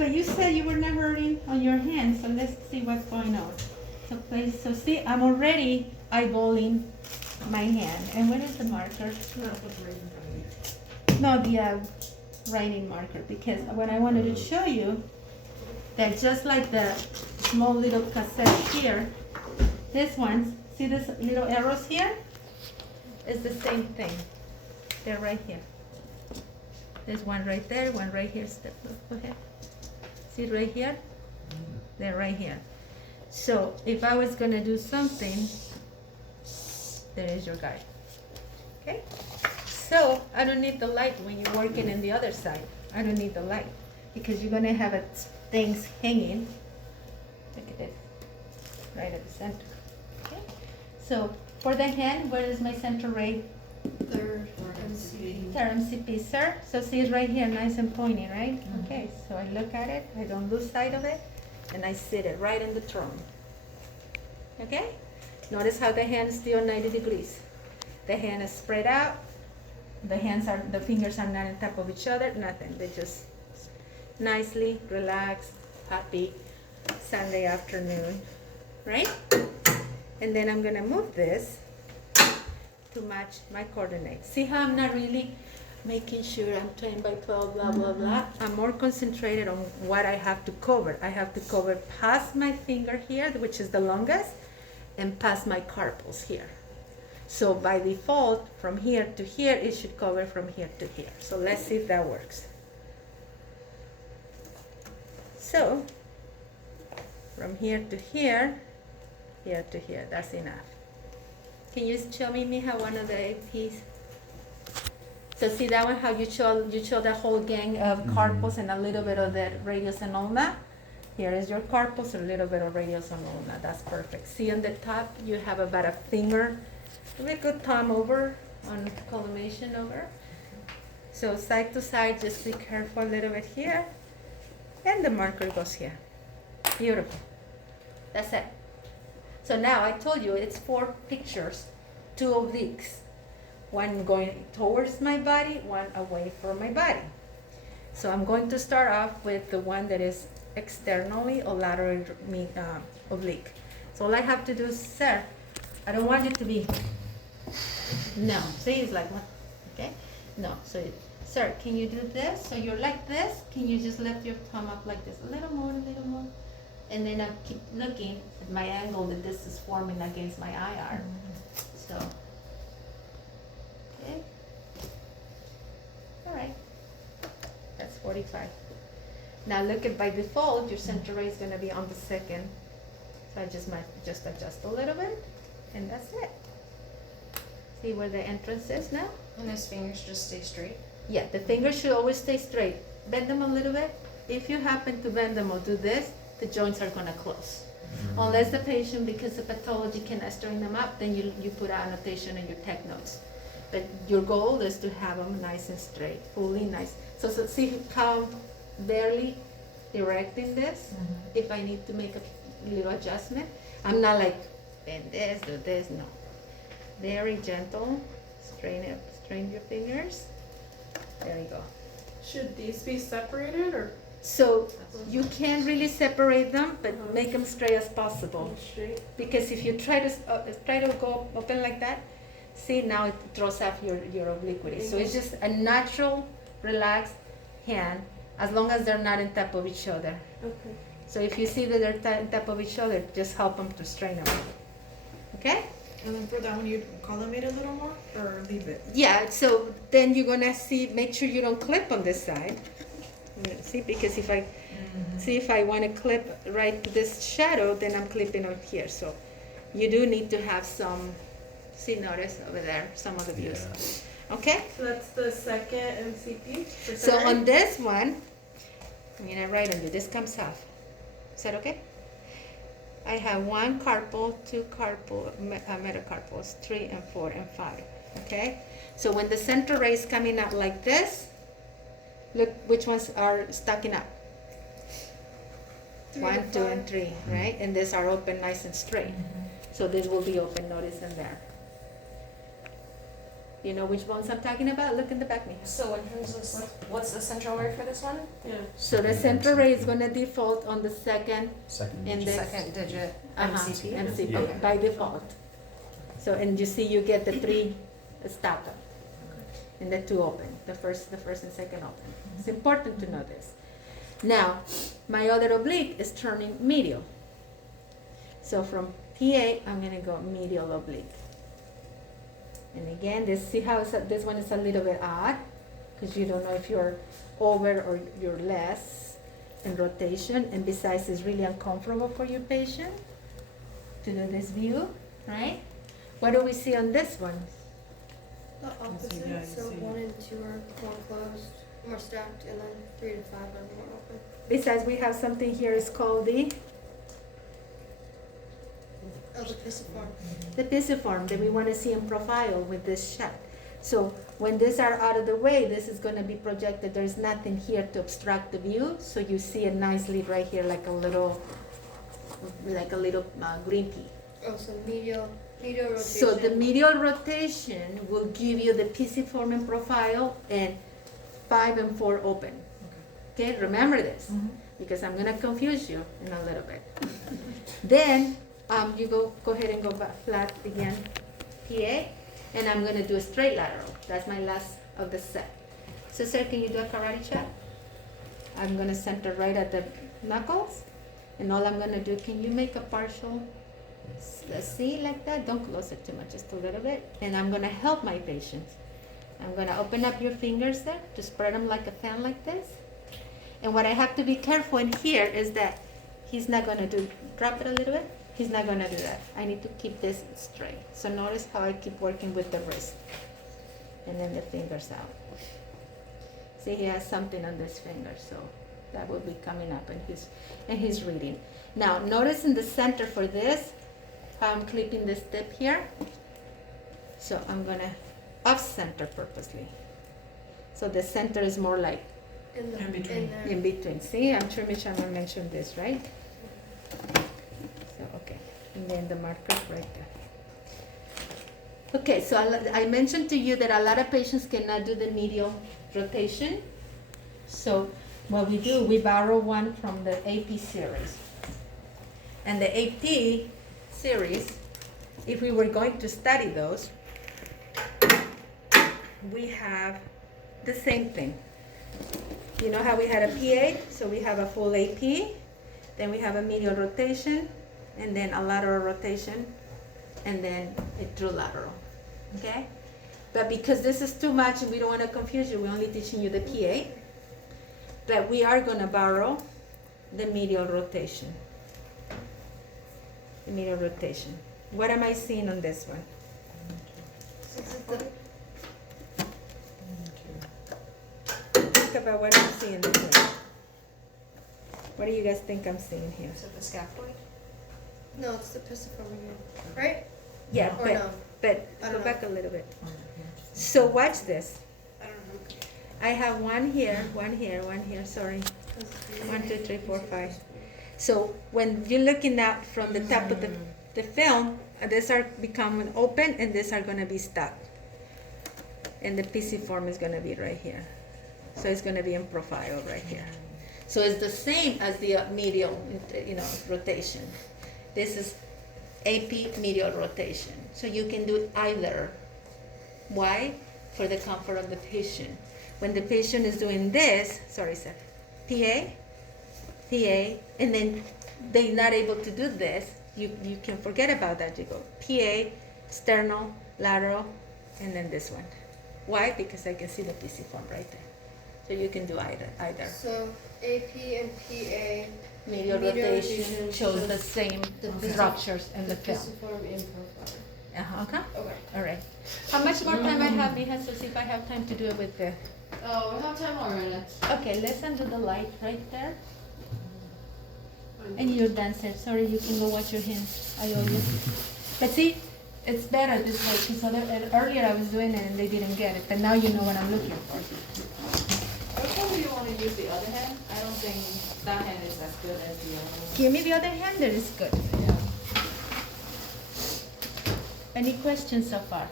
but you said you were not hurting on your hand, so let's see what's going on. So please, so see, I'm already eyeballing my hand. And where is the marker? No, the writing marker, because what I wanted to show you, that just like the small little cassette here, this one, see this little arrows here? It's the same thing. They're right here. There's one right there, one right here. Step, go ahead. See it right here? They're right here. So if I was gonna do something, there is your guide. Okay? So I don't need the light when you're working in the other side. I don't need the light because you're gonna have things hanging. Look at this, right at the center. Okay? So for the hand, where is my center ray? Third MCP. Third MCP, sir. So see it right here, nice and pointy, right? Okay, so I look at it, I don't lose sight of it, and I sit it right in the throne. Okay? Notice how the hand is still 90 degrees. The hand is spread out. The fingers are not on top of each other, nothing. They just nicely relaxed, happy Sunday afternoon, right? And then I'm gonna move this to match my coordinates. See how I'm not really making sure I'm 10 by 12, blah, blah, blah. I'm more concentrated on what I have to cover. I have to cover past my finger here, which is the longest, and past my carpals here. So by default, from here to here, it should cover from here to here. So let's see if that works. So from here to here to here, that's enough. Can you show me, Mija, one of the APs? So see that one, how you show the whole gang of carpals and a little bit of the radius and ulna? Here is your carpals, a little bit of radius and ulna. That's perfect. See on the top, you have about a finger, a good thumb over on collimation over. So side to side, just be careful a little bit here. And the marker goes here. Beautiful. That's it. So now I told you it's 4 pictures, 2 obliques. One going towards my body, one away from my body. So I'm going to start off with the one that is externally or laterally oblique. So all I have to do is, sir, I don't want it to be, no, see, it's like, okay, no, so, sir, can you do this? So you're like this, can you just lift your thumb up like this, a little more, and then I keep looking at my angle that this is forming against my IR. So, okay, all right, that's 45. Now look at, by default, your center ray is going to be on the second. So I just might just adjust a little bit, and that's it. See where the entrance is now? And his fingers just stay straight? Yeah, the fingers should always stay straight. Bend them a little bit. If you happen to bend them or do this, the joints are going to close. Unless the patient, because the pathology cannot straighten them up, then you put an annotation in your tech notes. But your goal is to have them nice and straight, fully nice. So see how barely directing this. If I need to make a little adjustment, I'm not like bend this, do this, no. Very gentle, strain your fingers. There you go. Should these be separated or So you can't really separate them, but make them straight as possible. straight? Because if you try to go open like that, see, now it throws off your obliquity. So it's just a natural, relaxed hand, as long as they're not on top of each other. Okay. So if you see that they're on top of each other, just help them to straighten them. Okay? And then for that one, you'd collimate a little more or leave it? Yeah, so then you're gonna see, make sure you don't clip on this side. See, because if I want to clip right to this shadow, then I'm clipping on here. So you do need to have some, see, notice over there, some of the views. Yeah. Okay? So that's the second MCP? So on this one, I'm gonna write on you, this comes off. Is that okay? I have 1 carpal, 2 carpal, metacarpals, 3 and 4 and 5. Okay? So when the center ray is coming out like this, look which ones are stacking up. 1, 2, and 3, right? And these are open nice and straight. So this will be open, notice in there. You know which bones I'm talking about? Look in the back, Mija. So in terms of, what's the central word for this one? Yeah. So the central ray is gonna default on the second Second. index. Second digit MCP, MCP. MCP Yeah. by default. So, and you see you get the 3 staggered and the 2 open, the first and second open. It's important to know this. Now, my other oblique is turning medial. So from PA, I'm gonna go medial oblique. And again, see how this one is a little bit odd, because you don't know if you're over or you're less in rotation, and besides it's really uncomfortable for your patient to do this view, right? What do we see on this one? The opposite, yeah, you so see. 1 and 2 are more closed, more stacked, and then 3 to 5 are more open. Besides, we have something here is called Oh, the pisiform. the pisiform that we want to see in profile with this shot. So when these are out of the way, this is going to be projected. There's nothing here to obstruct the view, so you see it nicely right here, like a little green pea. Oh, so medial rotation. So the medial rotation will give you the pisiform in profile and 5 and 4 open. Okay, remember this, because I'm gonna confuse you in a little bit. Then you go ahead and go back flat again, PA, and I'm gonna do a straight lateral. That's my last of the set. So sir, can you do a karate chop? I'm gonna center right at the knuckles, and all I'm gonna do, can you make a partial C like that? Don't close it too much, just a little bit. And I'm gonna help my patient. I'm gonna open up your fingers there, to spread them like a fan like this. And what I have to be careful in here is that he's not gonna drop it a little bit. He's not gonna do that. I need to keep this straight. So notice how I keep working with the wrist. And then the fingers out. See, he has something on this finger, so that will be coming up and he's reading. Now, notice in the center for this, how I'm clipping this tip here. So I'm gonna off-center purposely. So the center is more like in In between. there. in between. See, I'm sure Michelle mentioned this, right? So, okay, and then the marker right there. Okay, so I mentioned to you that a lot of patients cannot do the medial rotation. So what we do, we borrow one from the AP series. And the AP series, if we were going to study those, we have the same thing. You know how we had a PA, so we have a full AP, then we have a medial rotation, and then a lateral rotation, and then a true lateral, okay? But because this is too much and we don't want to confuse you, we're only teaching you the PA, but we are gonna borrow the medial rotation. The medial rotation. What am I seeing on this one? Think about what I'm seeing here. What do you guys think I'm seeing here? So the scaphoid? No, it's the pisiform again, right? Yeah, Or but, no? but I go don't back know. a little bit. So watch this. I don't know. I have one here, sorry. 1, 2, 3, 4, 5. So when you're looking out from the top of the film, these are becoming open and these are gonna be stuck. And the pisiform is gonna be right here. So it's gonna be in profile right here. So it's the same as the medial, rotation. This is AP medial rotation. So you can do either. Why? For the comfort of the patient. When the patient is doing this, sorry, Seth, PA, and then they're not able to do this, you can forget about that. You go PA, sternal, lateral, and then this one. Why? Because I can see the pisiform right there. So you can do either. So AP and PA. Medial Medial rotation rotation shows the shows same the structures in the film. pisiform in profile. Okay. Okay. All right. How much more time I have, Mija? So see if I have time to do it with the. Oh, we have 10 more minutes. Okay, let's undo the light right there. And you're done, sir. Sorry, you can go wash your hands. I owe you. But see, it's better this way because earlier I was doing it and they didn't get it. But now you know what I'm looking for. Which one do you want to use, the other hand? I don't think that hand is as good as the other one. Give me the other hand. That is good. Yeah. Any questions so far?